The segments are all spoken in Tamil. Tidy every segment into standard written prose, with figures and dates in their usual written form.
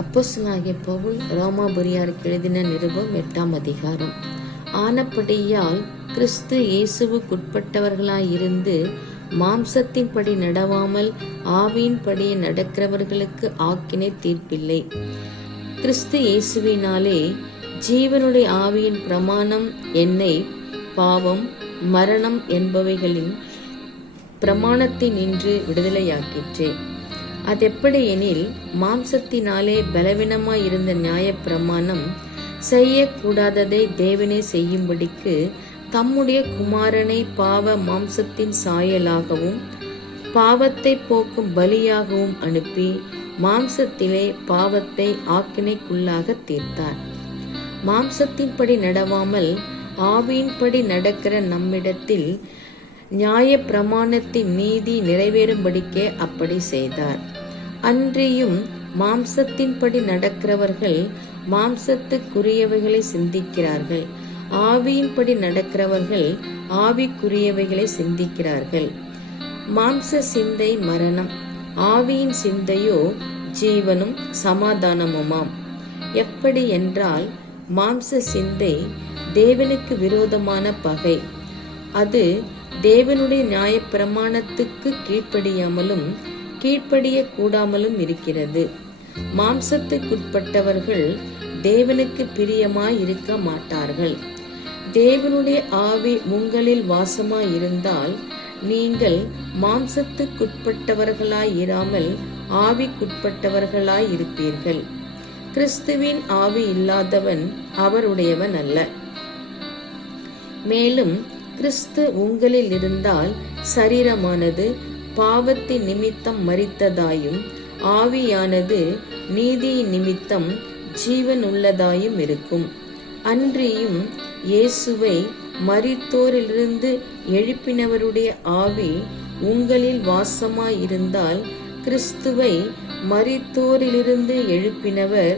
அப்போஸ்தலனாகிய பவுல் ரோமாபுரியாருக்கு எழுதின நிருபம் 8ஆம் அதிகாரம். ஆனபடியால் கிறிஸ்து இயேசுவுக்குட்பட்டவர்களாயிருந்து மாம்சத்தின்படி நடவாமல் ஆவியின்படி நடக்கிறவர்களுக்கு ஆக்கினை தீர்ப்பில்லை. கிறிஸ்து இயேசுவினாலே ஜீவனுடைய ஆவியின் பிரமாணம் என்னை பாவம் மரணம் என்பவைகளின் பிரமாணத்தினின்று விடுதலையாக்கிற்றே. அதெப்படி எனில், மாம்சத்தினாலே பலவீனமாயிருந்த நியாய பிரமாணம் செய்யக்கூடாததை தேவனே செய்யும்படிக்கு தம்முடைய குமாரனை பாவ மாம்சத்தின் சாயலாகவும் பாவத்தை போக்கும் பலியாகவும் அனுப்பி மாம்சத்திலே பாவத்தை ஆக்கினைக்குள்ளாக தீர்த்தார். மாம்சத்தின்படி நடவாமல் ஆவியின்படி நடக்கிற நம்மிடத்தில் நியாய பிரமாணத்தின் நீதி நிறைவேறும்படிக்கே அப்படி செய்தார். அன்றியும் மாம்சத்தின்படி நடக்கிறவர்கள் மாம்சத்துக்குரியவைகளை சிந்திக்கிறார்கள், ஆவியின்படி நடக்கிறவர்கள் ஆவிக்குரியவைகளை சிந்திக்கிறார்கள். மாம்ச சிந்தை மரணம், ஆவியின் சிந்தையோ ஜீவனும் சமாதானமுமாம். எப்படி என்றால், மாம்ச சிந்தை தேவனுக்கு விரோதமான பகை. அது தேவனுடைய நியாய பிரமாணத்துக்கு கீழ்ப்படியாமலும் கீழ்ப்படிய கூடாமலும் இருக்கிறது. மாம்சத்துக்குட்பட்டவர்கள் தேவனுக்கு பிரியமாய் இருக்க மாட்டார்கள். தேவனுடைய ஆவி உங்களில் வாசமாயிருந்தால் நீங்கள் மாம்சத்துக்குட்பட்டவர்களாய் இராமல் ஆவிக்குட்பட்டவர்களாய் இருப்பீர்கள். கிறிஸ்துவின் ஆவி இல்லாதவன் அவருடையவன் அல்ல. மேலும் கிறிஸ்து உங்களில் இருந்தால் சரீரமானது பாவத்தின் நிமித்தம் மரித்ததாயும் ஆவியானது நீதியின் நிமித்தம் ஜீவன் உள்ளதாயும் இருக்கும். அன்றியும் இயேசுவை மரித்தோரிலிருந்து எழுப்பினவருடைய ஆவி உங்களில் வாசமாயிருந்தால் கிறிஸ்துவை மரித்தோரிலிருந்து எழுப்பினவர்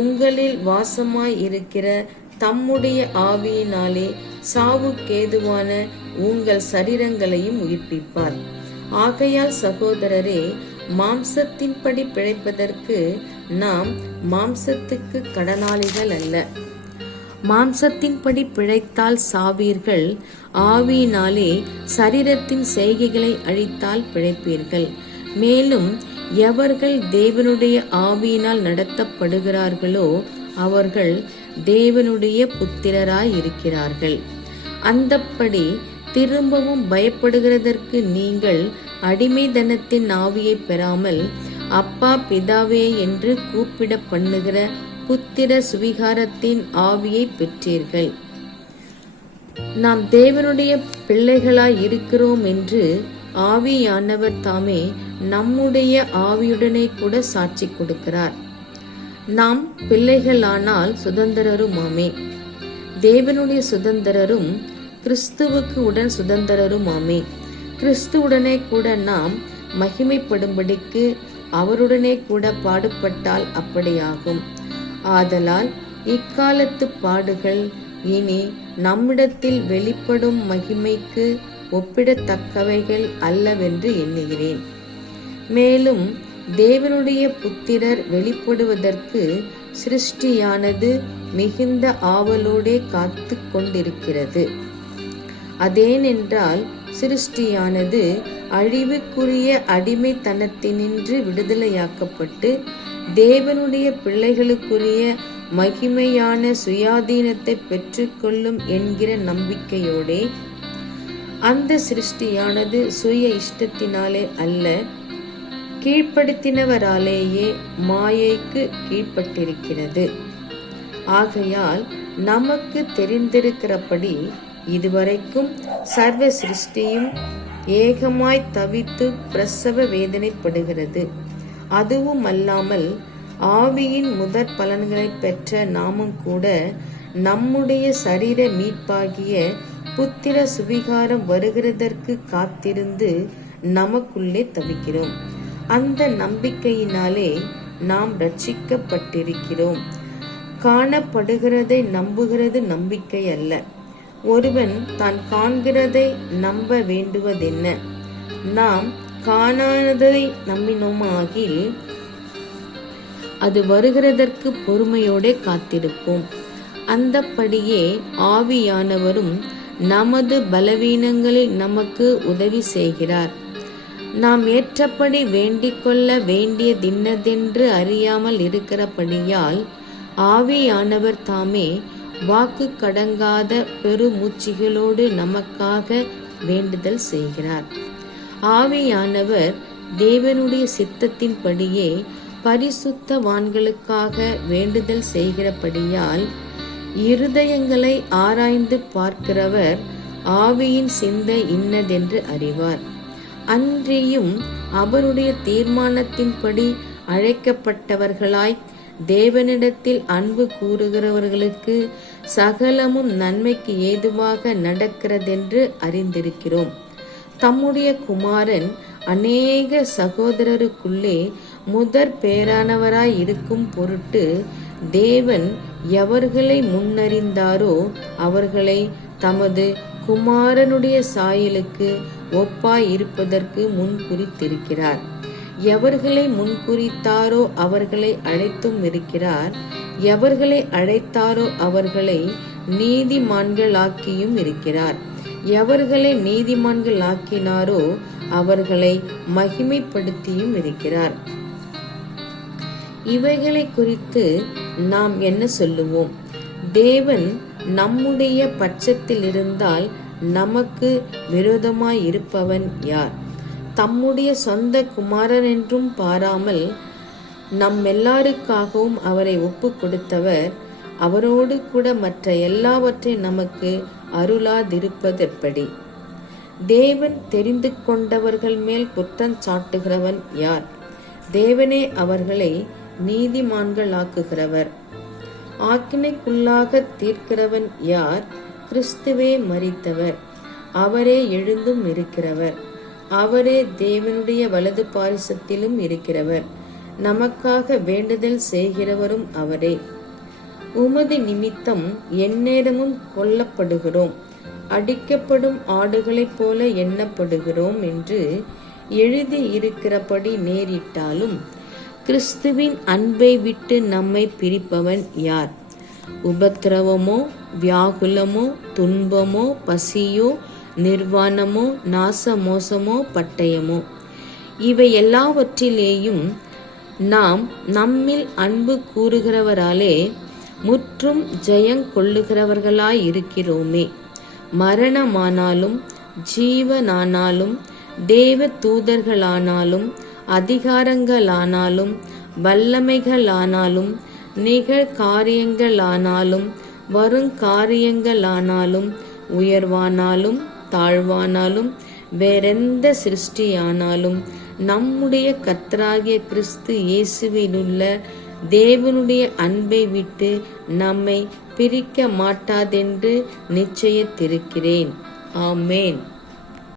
உங்களில் வாசமாயிருக்கிற தம்முடைய ஆவியினாலே சாவுக்கேதுவான உங்கள் சரீரங்களையும் உயிர்ப்பிப்பார். ஆகையால் சகோதரரே, மாம்சத்தின்படி பிழைப்பதற்கு நாம் மாம்சத்துக்கு கடனாளிகள் அல்ல. மாம்சத்தின்படி பிழைத்தால் சாவீர்கள், ஆவியினாலே சரீரத்தின் செய்கைகளை அழித்தால் பிழைப்பீர்கள். மேலும் எவர்கள் தேவனுடைய ஆவியினால் நடத்தப்படுகிறார்களோ அவர்கள் தேவனுடைய புத்திரராய் இருக்கிறார்கள். அந்தப்படி திரும்பவும் பயப்படுகிறதற்கு நீங்கள் அடிமைதனத்தின் ஆவியை பெறாமல் அப்பா பிதாவே என்று கூப்பிட பண்ணுகிற புத்திர சுவிகாரத்தின் ஆவியை பெற்றீர்கள். நாம் தேவனுடைய பிள்ளைகளாய் இருக்கிறோம் என்று ஆவியானவர் தாமே நம்முடைய ஆவியுடனே கூட சாட்சி கொடுக்கிறார். நாம் பிள்ளைகளானால் சுதந்திரருமாமே, தேவனுடைய சுதந்திரரும் கிறிஸ்துவுக்கு உடன் சுதந்திரருமாமே. கிறிஸ்துவுடனே கூட நாம் மகிமைப்படும்படிக்கு அவருடனே கூட பாடுபட்டால் அப்படியாகும். ஆதலால் இக்காலத்து பாடுகள் இனி நம்மிடத்தில் வெளிப்படும் மகிமைக்கு ஒப்பிடத்தக்கவைகள் அல்லவென்று எண்ணுகிறேன். மேலும் தேவனுடைய புத்திரர் வெளிப்படுவதற்கு சிருஷ்டியானது மிகுந்த ஆவலோடே காத்து கொண்டிருக்கிறது. அதேனென்றால் சிருஷ்டியானது அழிவுக்குரிய அடிமைத்தனத்தினின்று விடுதலையாக்கப்பட்டு தேவனுடைய பிள்ளைகளுக்குரிய மகிமையான சுயாதீனத்தை பெற்றுக்கொள்ளும் என்கிற நம்பிக்கையோடே, அந்த சிருஷ்டியானது சுய இஷ்டத்தினாலே அல்ல, கீழ்ப்படுத்தினவராலேயே மாயைக்கு கீழ்ப்பட்டிருக்கிறது. ஆகையால் நமக்கு தெரிந்திருக்கிறபடி இதுவரைக்கும் சர்வ சிருஷ்டியும் ஏகமாய் தவித்து பிரசவ வேதனைப்படுகிறது. அதுவும் அல்லாமல் ஆவியின் முதற் பலன்களை பெற்ற நாமும் கூட நம்முடைய சரீர மீட்பாகிய புத்திர சுவிகாரம் வருகிறதற்கு காத்திருந்து நமக்குள்ளே தவிக்கிறோம். அந்த நம்பிக்கையினாலே நாம் ரட்சிக்கப்பட்டிருக்கிறோம். காணப்படுகிறதை நம்புகிறது நம்பிக்கை அல்ல. ஒருவன் தான் காண்கிறதை நம்ப வேண்டுவதென்ன? நாம் காணாததை நம்பினோமாகில் அது வருகிறதற்கு பொறுமையோടെ காத்திருப்போம். அந்தப்படியே ஆவியானவரும் நமது பலவீனங்களில் நமக்கு உதவி செய்கிறார். நாம் ஏற்றபடி வேண்டிக் கொள்ள வேண்டியதின்னதென்று அறியாமல் இருக்கிறபடியால் ஆவியானவர் தாமே வாக்கு கடங்காத பெருமூச்சிகளோடு நமக்காக வேண்டுதல் செய்கிறார். ஆவியானவர் தேவனுடைய சித்தத்தின்படியே பரிசுத்தவான்களுக்காக வேண்டுதல் செய்கிறபடியால் இருதயங்களை ஆராய்ந்து பார்க்கிறவர் ஆவியின் சிந்தை இன்னதென்று அறிவார். அன்றியும் அவருடைய தீர்மானத்தின்படி அழைக்கப்பட்டவர்களாய் தேவனிடத்தில் அன்பு கூறுகிறவர்களுக்கு சகலமும் நன்மைக்கு ஏதுவாக நடக்கிறதென்று அறிந்திருக்கிறோம். தம்முடைய குமாரன் அநேக சகோதரருக்குள்ளே முதற் பேரானவராய் இருக்கும் பொருட்டு தேவன் எவர்களை முன்னறிந்தாரோ அவர்களை தமது குமாரனுடைய சாயலுக்கு ஒப்பாய் இருப்பதற்கு முன்குறித்திருக்கிறார். எவர்களை முன்குறித்தாரோ அவர்களை அழைத்தும் இருக்கிறார். எவர்களை அழைத்தாரோ அவர்களை நீதிமான்களாக்கியும் இருக்கிறார். எவர்களை நீதிமான்களாக்கினாரோ அவர்களை மகிமைப்படுத்தியும் இருக்கிறார். இவைகளை குறித்து நாம் என்ன சொல்லுவோம்? தேவன் நம்முடைய பட்சத்தில் இருந்தால் நமக்கு விரோதமாய் இருப்பவன் யார்? தம்முடைய சொந்த குமாரன் என்றும் பாராமல் எல்லாருக்காகவும் அவரை ஒப்பு கொடுத்தவர் அவரோடு கூட மற்ற எல்லாவற்றையும் நமக்கு அருளாதிருப்பதெப்படி? தேவன் தெரிந்து கொண்டவர்கள் மேல் குற்றம் சாட்டுகிறவன் யார்? தேவனே அவர்களை நீதிமான்களாக்குகிறவர். ஆக்கினைக்குள்ளாக தீர்க்கிறவன் யார்? கிறிஸ்துவே மரித்தவர், அவரே எழுந்தும் இருக்கிறவர், அவரே தேவனுடைய வலது பாரிசத்திலும் இருக்கிறவர், நமக்காக வேண்டுதல் செய்கிறவரும் அவரே. உமது நிமித்தம் எந்நேரமும் கொல்லப்படுகிறோம், அடிக்கப்படும் ஆடுகளைப் போல எண்ணப்படுகிறோம் என்று எழுதி இருக்கிறபடி நேரிட்டாலும் கிறிஸ்துவின் அன்பை விட்டு நம்மை பிரிப்பவன் யார்? உபத்திரவமோ, வியாகுலமோ, துன்பமோ, பசியோ, நிர்வாணமோ, நாசமோசமோ, பட்டயமோ? இவை எல்லாவற்றிலேயும் நாம் நம்மில் அன்பு கூறுகிறவராலே முற்றும் ஜெயங்கொள்ளுகிறவர்களாயிருக்கிறோமே. மரணமானாலும் ஜீவனானாலும் தேவ தூதர்களானாலும் அதிகாரங்களானாலும் வல்லமைகளானாலும் நிகழ்காரியங்களானாலும் வருங்காரியங்களானாலும் உயர்வானாலும் தாழ்வானாலும் வேறெந்த சிருஷ்டியானாலும் நம்முடைய கர்த்தராகிய கிறிஸ்து இயேசுவிலுள்ள தேவனுடைய அன்பை விட்டு நம்மை பிரிக்க மாட்டாதென்று நிச்சயித்திருக்கிறேன். ஆமென்.